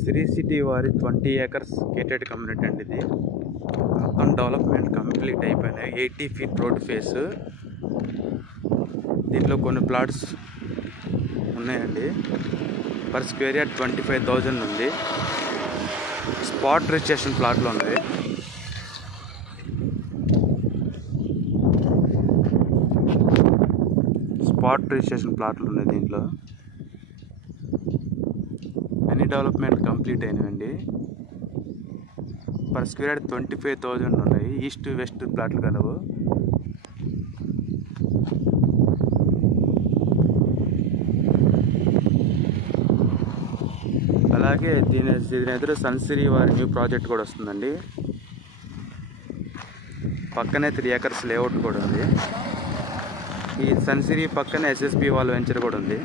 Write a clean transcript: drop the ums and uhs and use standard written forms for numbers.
Shri city వారి 20 acres gated community అండి. ఇది మొత్తం డెవలప్మెంట్ కంప్లీట్ అయిపోయినాయి. 80 feet రోడ్ ఫేస్. దీంట్లో కొన్ని ప్లాట్స్ ఉన్నాయండి. పర్ స్క్వేర్ యార్డ్ 25,000 ఉంది. స్పాట్ రిజిస్ట్రేషన్ ప్లాట్లు ఉన్నాయి. స్పాట్ రిజిస్ట్రేషన్ ప్లాట్లు ఉన్నాయి. దీంట్లో అన్ని డెవలప్మెంట్ కంప్లీట్ అయినాయండి. పర్ స్క్వేర్ యార్డ్ 25,000 ఉన్నాయి. ఈస్ట్ వెస్ట్ ప్లాట్లు కలవు. అలాగే దీని ఎదురు సన్సిరీ వారి న్యూ ప్రాజెక్ట్ కూడా వస్తుందండి. పక్కనే 3 acres లేఅవుట్ కూడా ఉంది. ఈ సన్సిరీ పక్కన SSB వాళ్ళ వెంచర్ కూడా ఉంది.